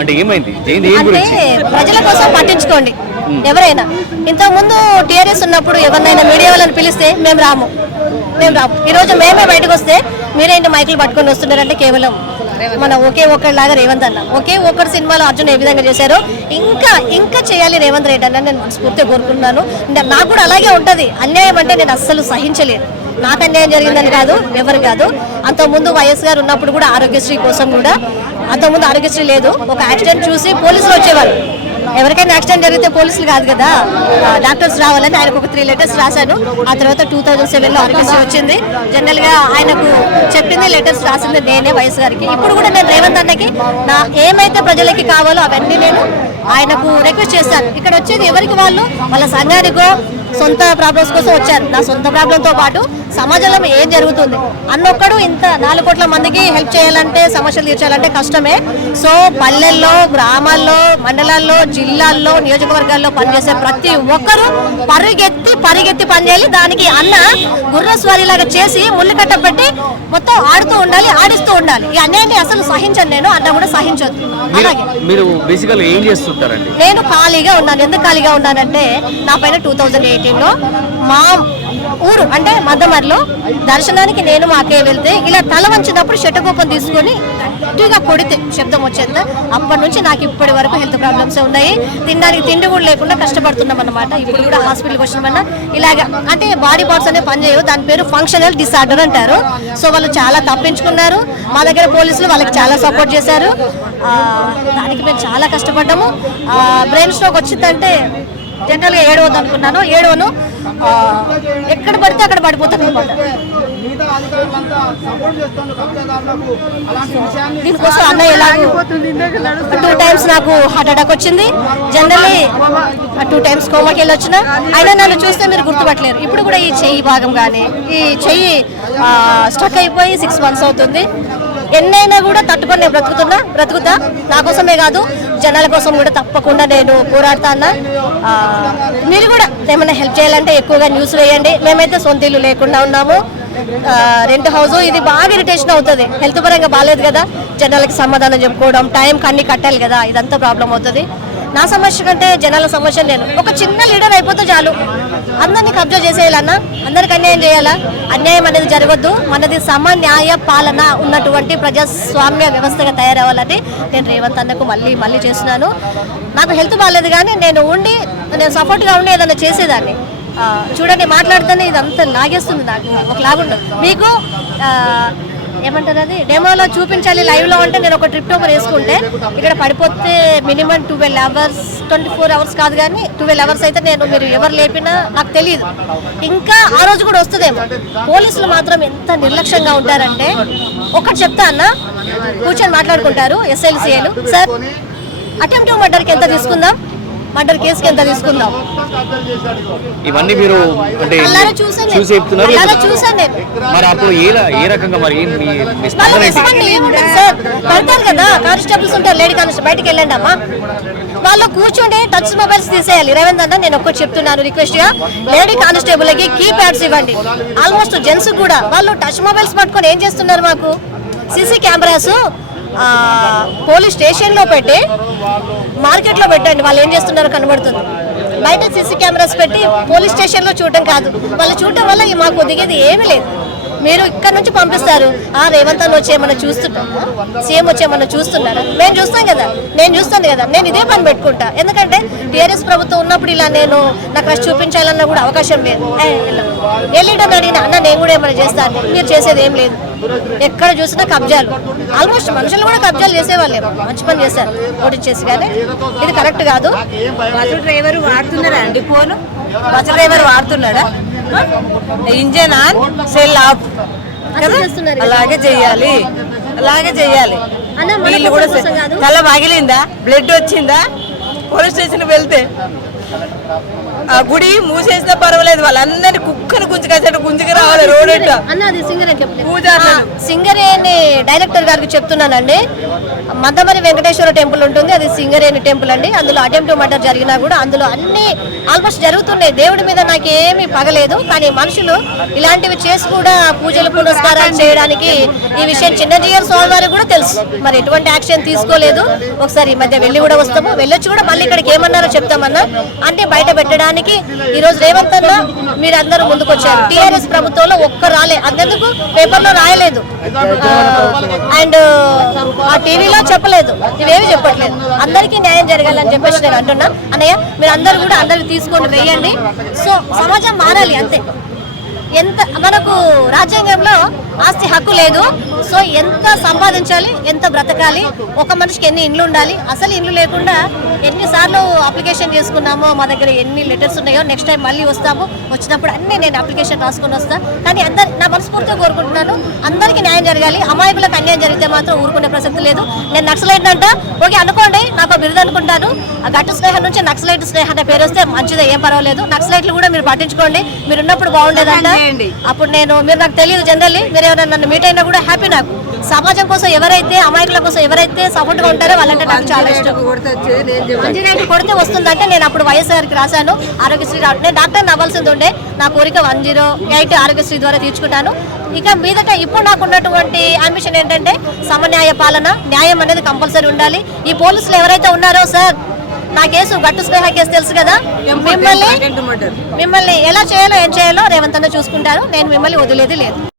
అంటే ఏమైంది? అంటే ప్రజల కోసం పట్టించుకోండి. ఎవరైనా. ఇంతకు ముందు టీఆర్ఎస్ ఉన్నప్పుడు ఎవరినైనా మీడియా వాళ్ళని పిలిస్తే మేము రాము. మేము రాము. ఈ రోజు మేమే బయటకు వస్తే మీరేంటి మైకులు పట్టుకొని వస్తున్నారంటే కేవలం మన ఒకే ఒక్కడిలాగా రేవంత్ అన్న. ఒకే ఒక్కడి సినిమాలో అర్జున్ ఏ విధంగా చేశారో ఇంకా ఇంకా చేయాలి రేవంత్ రెడ్డి అన్న నేను మనస్ఫూర్తిగా కోరుకుంటున్నాను. నాకు కూడా అలాగే ఉంటది. అన్యాయం అంటే నేను అస్సలు సహించలేను. నాకు అన్యాయం జరిగిందని కాదు ఎవరు కాదు. అంతకుముందు వైఎస్ గారు ఉన్నప్పుడు కూడా ఆరోగ్యశ్రీ కోసం కూడా అంతకుముందు ఆరోగ్యశ్రీ లేదు. ఒక యాక్సిడెంట్ చూసి పోలీసులు వచ్చేవారు ఎవరికైనా యాక్సిడెంట్ జరిగితే పోలీసులు కాదు కదా. డాక్టర్స్ రావాలని ఆయనకు ఒక త్రీ లెటర్స్ రాశాను. ఆ తర్వాత టూ థౌజండ్ సెవెన్లో ఆరోగ్యశ్రీ వచ్చింది. జనరల్గా ఆయనకు చెప్పింది లెటర్స్ రాసింది నేనే వయసు గారికి. ఇప్పుడు కూడా నేను రేవంత్ అన్నకి నా ఏమైతే ప్రజలకి కావాలో అవన్నీ నేను ఆయనకు రిక్వెస్ట్ చేస్తాను. ఇక్కడ వచ్చేది ఎవరికి వాళ్ళు? వాళ్ళ సంఘానికో సొంత ప్రాబ్లమ్స్ కోసం వచ్చారు. నా సొంత ప్రాబ్లంతో పాటు సమాజంలో ఏం జరుగుతుంది? అన్నొక్కడు ఇంత నాలుగు కోట్ల మందికి హెల్ప్ చేయాలంటే సమస్యలు తీర్చాలంటే కష్టమే. సో పల్లెల్లో గ్రామాల్లో మండలాల్లో జిల్లాల్లో నియోజకవర్గాల్లో పనిచేసే ప్రతి ఒక్కరూ పరిగెత్తి పరిగెత్తి పనిచేయాలి. దానికి అన్న గుర్రస్వారి లాగా చేసి ముళ్ళు పెట్టి మొత్తం ఆడుతూ ఉండాలి ఆడిస్తూ ఉండాలి. ఈ అన్యాయాన్ని అసలు సహించను నేను అన్న కూడా సహించొద్దు. మీరు అలాగే. మీరు బేసికల్ ఏం చేస్తుంటారండి? నేను ఖాళీగా ఉన్నాను. ఎందుకు ఖాళీగా ఉన్నానంటే నా పైన టూ థౌజండ్ ఎయిటీన్లో మా ఊరు అంటే మద్దమర్లో దర్శనానికి నేను మా అక్కయ్య వెళ్తే ఇలా తల వంచినప్పుడు శటకోపం తీసుకొని గట్టిగా కొడితే శబ్దం వచ్చేంత. అప్పటి నుంచి నాకు ఇప్పటి వరకు హెల్త్ ప్రాబ్లమ్స్ ఉన్నాయి. తినడానికి తిండి కూడా లేకుండా కష్టపడుతున్నాం అనమాట ఇప్పుడు కూడా హాస్పిటల్కి వచ్చినామన్నా. ఇలాగ అంటే బాడీ పార్ట్స్ అనేవి పనిచేయవు దాని పేరు ఫంక్షనల్ డిసార్డర్ అంటారు. సో వాళ్ళు చాలా తప్పించుకున్నారు. మా దగ్గర పోలీసులు వాళ్ళకి చాలా సపోర్ట్ చేశారు. దానికి మేము చాలా కష్టపడ్డాము. బ్రెయిన్ స్ట్రోక్ వచ్చిందంటే జనరల్గా ఏడవద్దు అనుకున్నాను. ఏడవను ఎక్కడ పడితే అక్కడ పడిపోతాను అనమాట దీనికోసం అన్న ఎలాగో టూ టైమ్స్ నాకు హార్ట్ అటాక్ వచ్చింది. జనరల్లీ టూ టైమ్స్ కోమాకి వెళ్ళి వచ్చిన అయినా నన్ను చూస్తే మీరు గుర్తుపట్టలేరు. ఇప్పుడు కూడా ఈ చెయ్యి భాగం కానీ ఈ చెయ్యి స్టక్ అయిపోయి సిక్స్ మంత్స్ అవుతుంది. ఎన్నైనా కూడా తట్టుకొని నేను బ్రతుకుతున్నా బ్రతుకుతా. నా కోసమే కాదు జనాల కోసం కూడా తప్పకుండా నేను పోరాడతా మీరు కూడా ఏమైనా హెల్ప్ చేయాలంటే ఎక్కువగా న్యూస్ వేయండి. మేమైతే సొంత ఇల్లు లేకుండా ఉన్నాము. రెంట్ హౌస్ ఇది బాగా ఇరిటేషన్ అవుతుంది. హెల్త్ పరంగా బాగాలేదు కదా. జనాలకి సమాధానం చెప్పుకోవడం టైం కన్నీ కట్టాలి కదా. ఇదంతా ప్రాబ్లం అవుతుంది. నా సమస్య కంటే జనాల సమస్య నేను. ఒక చిన్న లీడర్ అయిపోతే చాలు. అందరినీ కబ్జా చేసేయాలన్నా అందరికి అన్యాయం చేయాలా? అన్యాయం అనేది జరగద్దు. మనది సమన్యాయ పాలన ఉన్నటువంటి ప్రజాస్వామ్య వ్యవస్థగా తయారవ్వాలని నేను రేవంత్ అన్నకు మళ్ళీ మళ్ళీ చేస్తున్నాను. నాకు హెల్త్ బాగాలేదు కానీ నేను ఉండి నేను సపోర్ట్గా ఉండి ఏదైనా చేసేదాన్ని. చూడండి మాట్లాడితేనే ఇదంతా లాగేస్తుంది నాకు. ఒక లాగుండదు మీకు ఏమంటారు అది? డెమోలో చూపించాలి లైవ్లో అంటే నేను ఒక ట్రిప్ ఓవర్ వేసుకుంటే ఇక్కడ పడిపోతే minimum twelve hours twenty four hours కాదు కానీ ట్వెల్వ్ అవర్స్ అయితే నేను మీరు ఎవరు లేపినా నాకు తెలియదు ఇంకా ఆ రోజు కూడా వస్తుందేమో. పోలీసులు మాత్రం ఎంత నిర్లక్ష్యంగా ఉంటారంటే ఒకటి చెప్తా అన్న కూర్చొని మాట్లాడుకుంటారు ఎస్ఎల్సీఏలు సార్ అటెంప్ట్ మర్డర్కి ఎంత తీసుకుందాం? మర్డర్ కేసుకి ఎంత తీసుకుందాం. ఇవన్నీ మీరు అంటే చూసి చెప్తున్నారు. మరి అప్పుడు ఏ ఏ రకంగా మరి పడతారు కదా కానిస్టేబుల్స్ ఉంటారు లేడీ కానిస్టేబుల్ బయటికి వెళ్ళండి అమ్మా. వాళ్ళు కూర్చుంటే టచ్ మొబైల్స్ తీసేయాలి. రేవంత్ అన్న నేను ఒక్కటి చెప్తున్నాను రిక్వెస్ట్గా. లేడీ కానిస్టేబుల్కి కీ ప్యాడ్స్ ఇవ్వండి. ఆల్మోస్ట్ జెంట్స్ కూడా. వాళ్ళు టచ్ మొబైల్స్ పట్టుకొని ఏం చేస్తున్నారు మాకు? సీసీ కెమెరాస్ పోలీస్ స్టేషన్లో పెట్టి మార్కెట్లో పెట్టండి. వాళ్ళు ఏం చేస్తున్నారో కనబడుతుంది. బయట సీసీ కెమెరాస్ పెట్టి పోలీస్ స్టేషన్లో చూడటం కాదు. వాళ్ళు చూడటం వల్ల మాకు దిగేది ఏమీ లేదు. మీరు ఇక్కడ నుంచి పంపిస్తారు. ఆ రేవంత్ అని వచ్చి ఏమన్నా చూస్తున్నారా సీఎం వచ్చి ఏమన్నా చూస్తున్నారా మేము చూస్తాం కదా. నేను చూస్తాను కదా. నేను ఇదే పని పెట్టుకుంటా. ఎందుకంటే టీఆర్ఎస్ ప్రభుత్వం ఉన్నప్పుడు ఇలా నేను నాకు కష్ట చూపించాలన్నా కూడా అవకాశం లేదు. ఏ, అడిగిన అన్న నేను కూడా ఏమైనా చేస్తాను మీరు చేసేది ఏం లేదు. ఎక్కడ చూసినా కబ్జాలు. ఆల్మోస్ట్ మనుషులు కూడా కబ్జాలు చేసేవాళ్ళే. మంచి పని చేశారు. ఓటించేసి కానీ. ఇది కరెక్ట్ కాదు. బస్సు డ్రైవర్ వాడుతున్నారా అండి ఫోన్? బస్సు డ్రైవర్ వాడుతున్నాడా? ఇంజన్ ఆన్ సెల్ ఆఫ్ కదా. అలాగే చెయ్యాలి అలాగే చెయ్యాలి వీళ్ళు కూడా. తల పగిలిందా బ్లడ్ వచ్చిందా? పోలీస్ స్టేషన్ వెళ్తే? గుడి మూసేసినా పర్వాలేదు వాళ్ళందరినీ కుక్కను గుంజుకొచ్చాడు గుంజుకు రావాలి రోడ్ సింగర్. సింగరేణి డైరెక్టర్ గారికి చెప్తున్నానండి. మందమరి వెంకటేశ్వర టెంపుల్ ఉంటుంది అది సింగరేణి టెంపుల్ అండి. అందులో అటెంప్ట్ మర్డర్ జరిగినా కూడా అందులో అన్ని ఆల్మోస్ట్ జరుగుతున్నాయి. దేవుడి మీద నాకేమీ పగలేదు కానీ మనుషులు ఇలాంటివి చేసి కూడా పూజలు పునస్కారాలు చేయడానికి ఈ విషయం చిన్నజీయర్ స్వామి వారికి కూడా తెలుసు. మరి ఎటువంటి యాక్షన్ తీసుకోలేదు. ఒకసారి ఈ మధ్య వెళ్ళి కూడా వస్తాము. వెళ్ళొచ్చి కూడా మళ్ళీ ఇక్కడికి ఏమన్నారో చెప్తామన్నా. అంటే బయట పెట్టడానికి ఈరోజు రేవంత్ అన్న మీరు అందరూ టీఆర్ఎస్ ప్రభుత్వంలో ఒక్క రాలే. అందుకు పేపర్లో రాయలేదు. అండ్ ఆ టీవీలో చెప్పలేదు. ఇవేమి చెప్పట్లేదు. అందరికీ న్యాయం జరగాలని చెప్పేసి నేను అంటున్నా. అన్నయ్య మీరు అందరూ కూడా అందరికి తీసుకొని వేయండి సో సమాజం మారాలి అంతే. ఎంత మనకు రాజ్యాంగంలో ఆస్తి హక్కు లేదు. సో ఎంత సంపాదించాలి ఎంత బ్రతకాలి ఒక మనిషికి ఎన్ని ఇండ్లు ఉండాలి అసలు ఇండ్లు లేకుండా ఎన్నిసార్లు అప్లికేషన్ చేసుకున్నామో మా దగ్గర ఎన్ని లెటర్స్ ఉన్నాయో నెక్స్ట్ టైం మళ్ళీ వస్తాము. వచ్చినప్పుడు అన్ని నేను అప్లికేషన్ రాసుకొని వస్తా. కానీ అందరి నా మనస్ఫూర్తిగా కోరుకుంటున్నాను అందరికీ న్యాయం జరగాలి అమాయకులకు అన్యాయం జరిగితే మాత్రం ఊరుకునే ప్రసక్తి లేదు. నేను నక్సలైట్ అంట ఓకే అనుకోండి నాకు బిరుదు అనుకుంటాను. ఆ గట్టు స్నేహం నుంచి నక్సలైట్ స్నేహం అనే పేరు వస్తే మంచిదే ఏం పర్వాలేదు. నక్సలైట్లు కూడా మీరు పట్టించుకోండి. మీరు ఉన్నప్పుడు బాగుండేదంట. అప్పుడు నేను మీరు నాకు తెలియదు జనరల్లీ మీరు ఎవరైనా నన్ను మీట్ అయినా కూడా హ్యాపీ నాకు. సమాజం కోసం ఎవరైతే అమాయకుల కోసం ఎవరైతే సపోర్ట్గా ఉంటారో వాళ్ళంటే నాకు చాలా ఇష్టం. మంచినీటి కొడితే వస్తుందంటే నేను అప్పుడు వైఎస్ఆర్కి రాశాను. ఆరోగ్యశ్రీ రా- నేను డాక్టర్ అవ్వాల్సింది ఉండే నా కోరిక వన్ జీరో ఎయిట్ ఆరోగ్యశ్రీ ద్వారా తీర్చుకుంటాను. ఇక మీదట ఇప్పుడు నాకు ఉన్నటువంటి అంబిషన్ ఏంటంటే సమన్యాయ పాలన న్యాయం అనేది కంపల్సరీ ఉండాలి. ఈ పోలీసులు ఎవరైతే ఉన్నారో సార్ నా కేసు గట్టు స్నేహ కేసు తెలుసు కదా? మిమ్మల్ని మిమ్మల్ని ఎలా చేయాలో ఏం చేయాలో రేవంత్ అన్న చూసుకుంటారు. నేను మిమ్మల్ని వదిలేది లేదు.